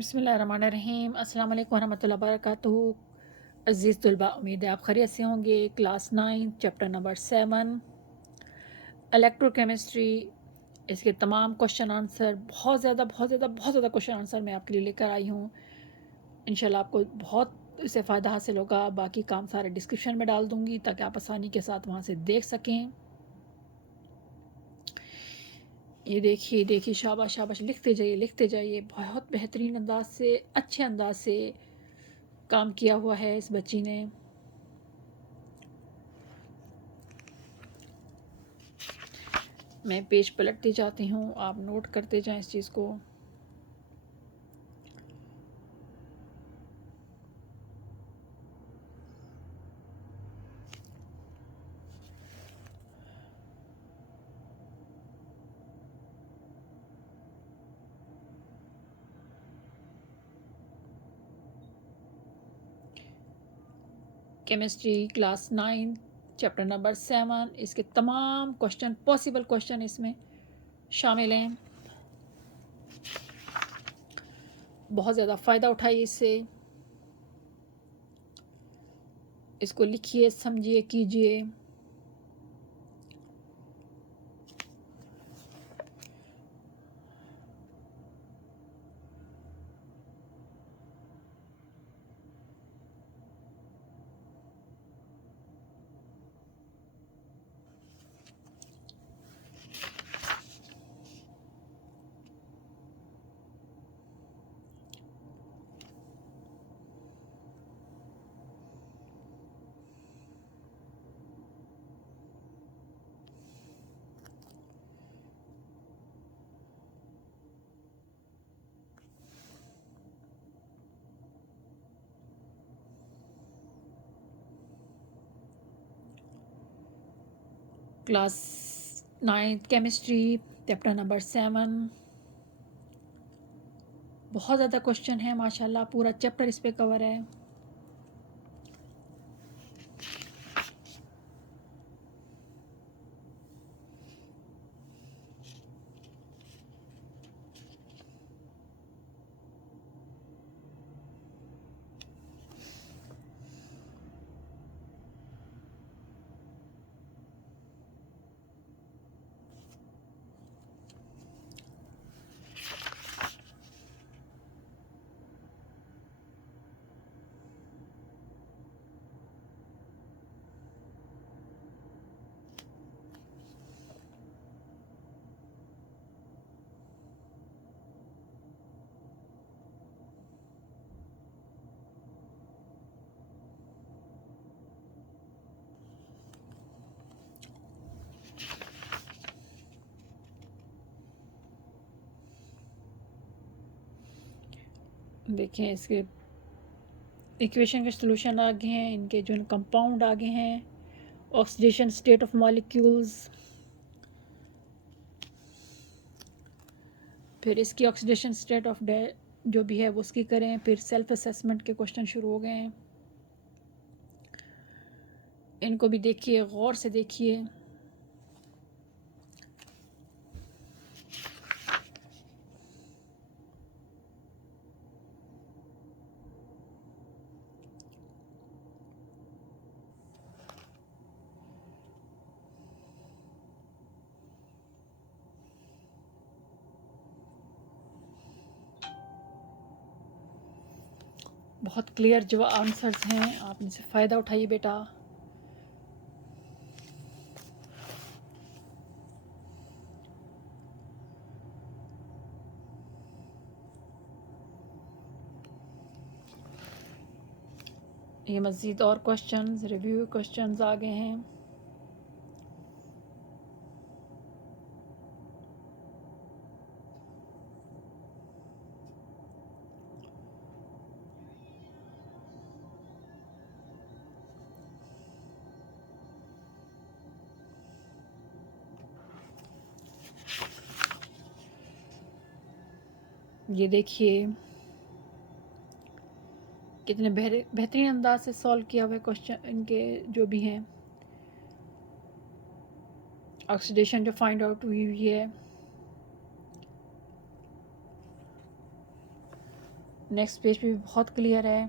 बिस्मिल्लाहिर्रहमानिर्रहीम। अस्सलाम वालेकुम वरहमतुल्लाहि वबरकातुहू। अज़ीज़ तलबा, उम्मीद है आप खैरियत से होंगे। क्लास 9 चैप्टर नंबर 7 इलेक्ट्रोकेमिस्ट्री, इसके तमाम क्वेश्चन आंसर बहुत ज़्यादा क्वेश्चन आंसर मैं आपके लिए लेकर आई हूँ। इंशाल्लाह आपको बहुत इससे फ़ायदा हासिल होगा। बाकी काम सारे डिस्क्रिप्शन में डाल दूँगी ताकि आप आसानी के साथ वहाँ से देख सकें। ये देखिए देखिए, शाबाश शाबाश, लिखते जाइए। बहुत बेहतरीन अंदाज से, अच्छे अंदाज से काम किया हुआ है इस बच्ची ने। मैं पेज पलटती जाती हूँ, आप नोट करते जाएं इस चीज़ को। केमिस्ट्री क्लास 9 चैप्टर नंबर 7, इसके तमाम क्वेश्चन, पॉसिबल क्वेश्चन इसमें शामिल हैं। बहुत ज़्यादा फ़ायदा उठाइए इससे। इसको लिखिए, समझिए, कीजिए। क्लास 9 केमिस्ट्री चैप्टर नंबर 7, बहुत ज़्यादा क्वेश्चन है माशाल्लाह। पूरा चैप्टर इस पे कवर है। देखें, इसके इक्वेशन के सॉल्यूशन आगे हैं, इनके जो कंपाउंड आगे हैं, ऑक्सीडेशन स्टेट ऑफ मॉलिक्यूल्स, फिर इसकी ऑक्सीडेशन स्टेट ऑफ जो भी है वो उसकी करें। फिर सेल्फ असेसमेंट के क्वेश्चन शुरू हो गए हैं। इनको भी देखिए, गौर से देखिए। बहुत क्लियर जो आंसर्स हैं, आप इनसे फ़ायदा उठाइए बेटा। ये मज़ीद और क्वेश्चंस, रिव्यू क्वेश्चंस आ गए हैं। ये देखिए कितने बेहतरीन अंदाज से सॉल्व किया हुआ है क्वेश्चन, इनके जो भी हैं। ऑक्सीडेशन जो फाइंड आउट हुई हुई है। नेक्स्ट पेज पे भी बहुत क्लियर है।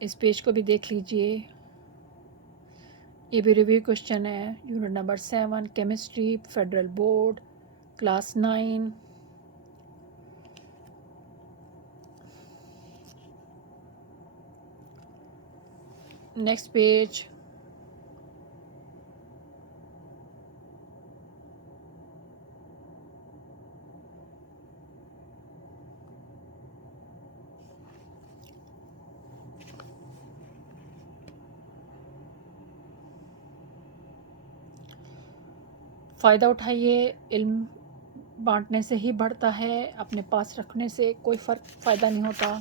इस पेज को भी देख लीजिए। ये भी रिव्यू क्वेश्चन है, unit number 7 chemistry, federal board, class 9। Next page. फ़ायदा उठाइए, इल्म बांटने से ही बढ़ता है, अपने पास रखने से कोई फ़ायदा नहीं होता।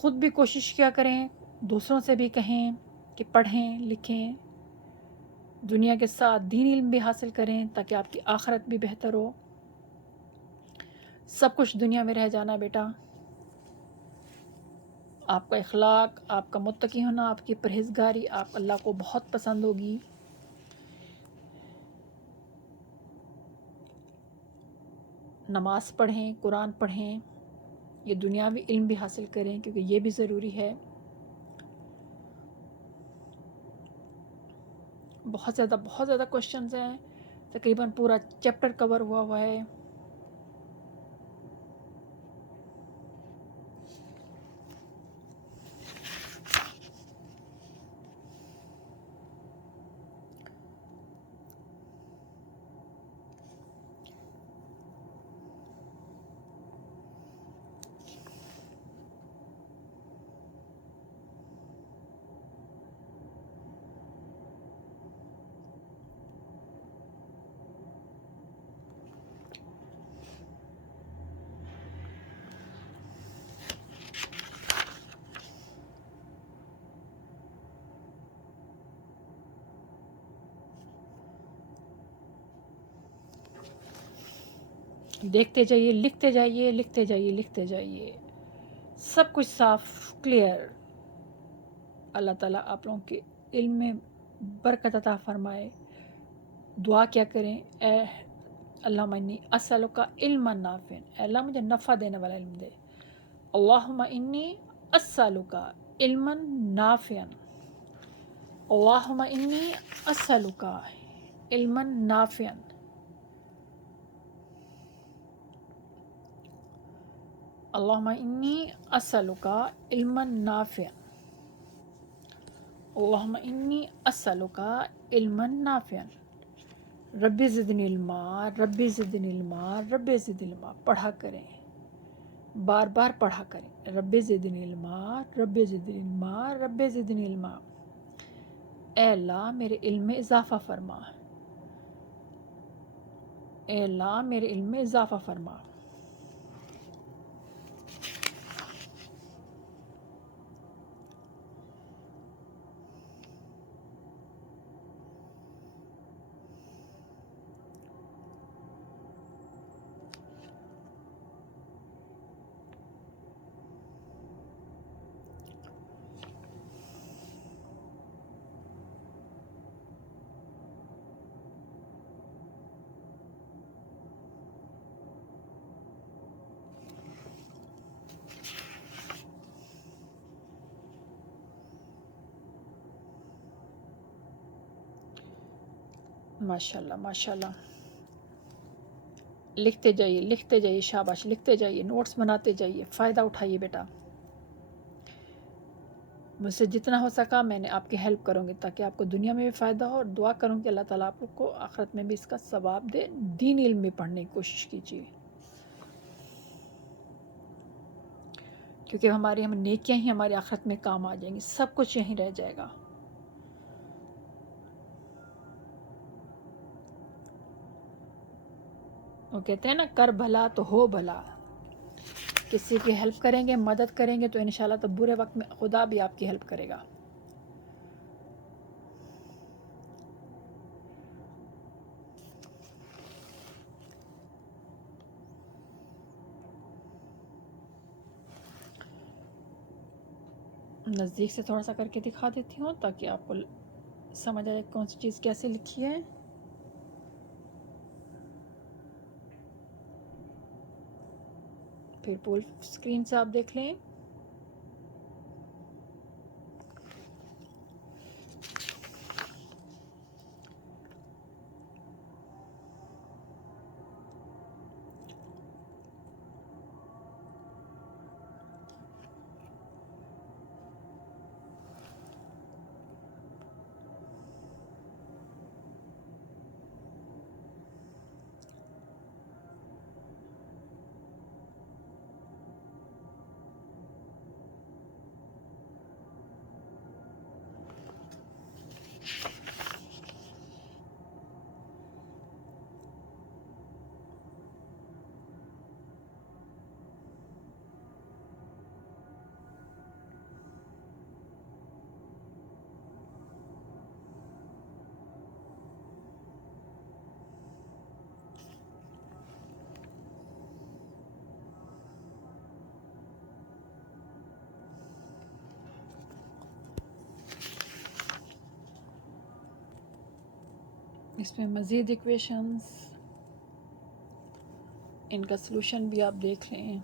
ख़ुद भी कोशिश किया करें, दूसरों से भी कहें कि पढ़ें लिखें, दुनिया के साथ दीन इल्म भी हासिल करें ताकि आपकी आखिरत भी बेहतर हो। सब कुछ दुनिया में रह जाना बेटा, आपका इखलाक, आपका मुत्तकी होना, आपकी परहेज़गारी आप अल्लाह को बहुत पसंद होगी। नमाज़ पढ़ें, कुरान पढ़ें, ये दुनियावी इल्म भी हासिल करें क्योंकि ये भी ज़रूरी है। बहुत ज़्यादा क्वेश्चंस हैं, तकरीबन पूरा चैप्टर कवर हुआ है। देखते जाइए, लिखते जाइए, लिखते जाइए, लिखते जाइए, सब कुछ साफ क्लियर। अल्लाह ताला आप लोगों के इल्म में बरकत अता फरमाए। दुआ क्या करें, ए अल्लाहुम्मा इन्नी अस्सअलुका इल्मन नाफ़िअन, अल्लाह मुझे नफ़ा देने वाला इल्म दे। अल्लाहुम्मा इन्नी अस्सअलुका इल्मन नाफ़िअन, अल्लाहुम्मा इन्नी अस्सअलुका इल्मन नाफ़िअन। अल्लाहुम्मा इन्नी अस्सअलुका इल्मन नाफ़िअन, अल्लाहुम्मा इन्नी अस्सअलुका इल्मन नाफ़िअन। रब्बी ज़िदनी इल्मा, रब्बी ज़िदनी इल्मा, रब्बी ज़िदनी इल्मा। पढ़ा करें, बार बार पढ़ा करें, रब्बी ज़िदनी इल्मा, रब्बी ज़िदनी इल्मा, रब्बी ज़िदनी इल्मा। ए अल्लाह मेरे इल्म में इजाफ़ा फरमा, ए अल्लाह मेरे इल्म में इजाफ़ा फरमा। माशाल्लाह माशाल्लाह, लिखते जाइए, लिखते जाइए, शाबाश, लिखते जाइए, नोट्स बनाते जाइए, फ़ायदा उठाइए बेटा। मुझसे जितना हो सका मैंने आपकी हेल्प करूँगी ताकि आपको दुनिया में भी फ़ायदा हो, और दुआ करूँ कि अल्लाह ताला आपको आखिरत में भी इसका सवाब दे। दीन इल्म में पढ़ने की कोशिश कीजिए क्योंकि हम नेकियां ही हमारी आखिरत में काम आ जाएंगी, सब कुछ यहीं रह जाएगा। वो कहते हैं ना, कर भला तो हो भला। किसी की हेल्प करेंगे, मदद करेंगे तो इंशाल्लाह तो बुरे वक्त में खुदा भी आपकी हेल्प करेगा। नज़दीक से थोड़ा सा करके दिखा देती हूँ ताकि आपको समझ आए कौन सी चीज़ कैसे लिखी है। फिर फुल स्क्रीन से आप देख लें। इसमें मज़ीद इक्वेशंस, इनका सलूशन भी आप देख लें।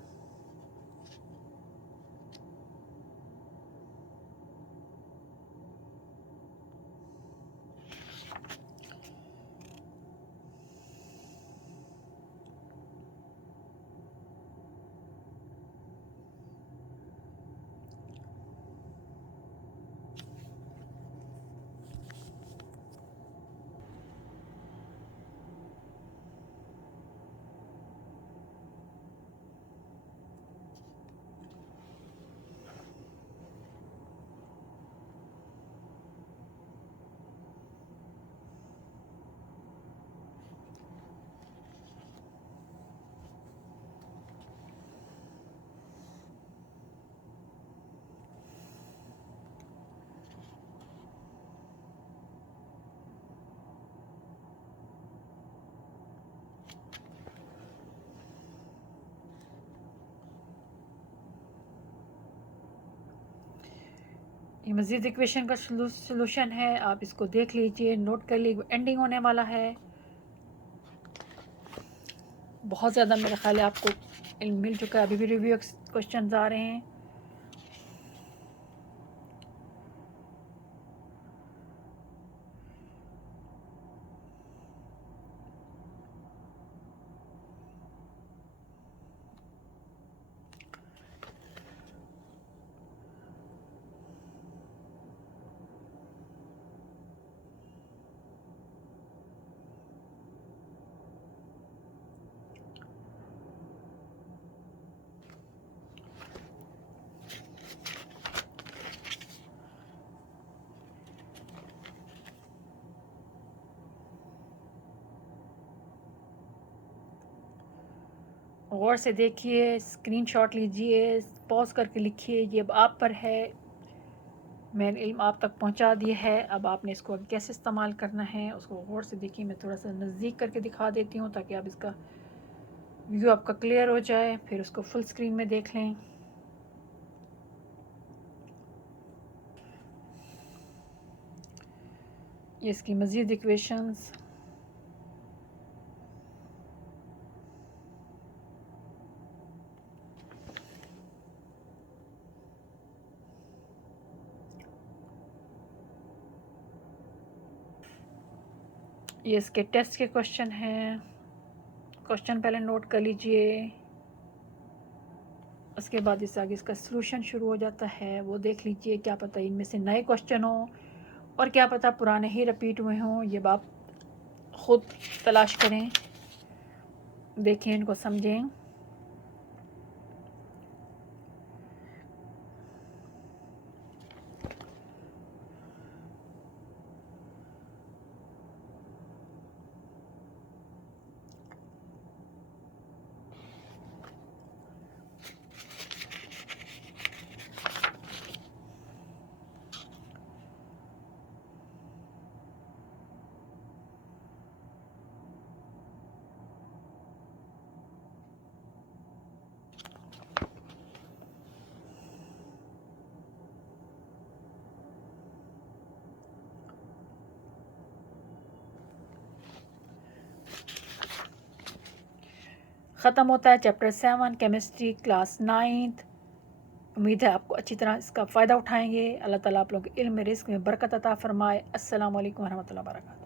ये मज़ीद इक्वेशन का सलूशन है, आप इसको देख लीजिए, नोट कर लीजिए। एंडिंग होने वाला है। बहुत ज़्यादा मेरा ख्याल है आपको इल्म मिल चुका है। अभी भी रिव्यू क्वेश्चन आ रहे हैं। गौर से देखिए, स्क्रीनशॉट लीजिए, पॉज करके लिखिए। ये अब आप पर है। मैंने इल्म आप तक पहुंचा दिया है, अब आपने इसको कैसे इस्तेमाल करना है उसको गौर से देखिए। मैं थोड़ा सा नज़दीक करके दिखा देती हूँ ताकि आप इसका व्यू आपका क्लियर हो जाए। फिर उसको फुल स्क्रीन में देख लें। ये इसकी मज़ीद इक्वेशंस, ये इसके टेस्ट के क्वेश्चन हैं। क्वेश्चन पहले नोट कर लीजिए, उसके बाद इस आगे इसका सलूशन शुरू हो जाता है, वो देख लीजिए। क्या पता इनमें से नए क्वेश्चन हो और क्या पता पुराने ही रिपीट हुए हों। ये आप खुद तलाश करें, देखें, इनको समझें। ख़त्म होता है चैप्टर 7 केमिस्ट्री क्लास 9th। उम्मीद है आपको अच्छी तरह इसका फ़ायदा उठाएंगे। अल्लाह ताला आप लोगों के इल्म में, रिज़्क़ में बरकत अता फ़रमाए। अस्सलामु अलैकुम वरहमतुल्लाहि वबरकातुहू।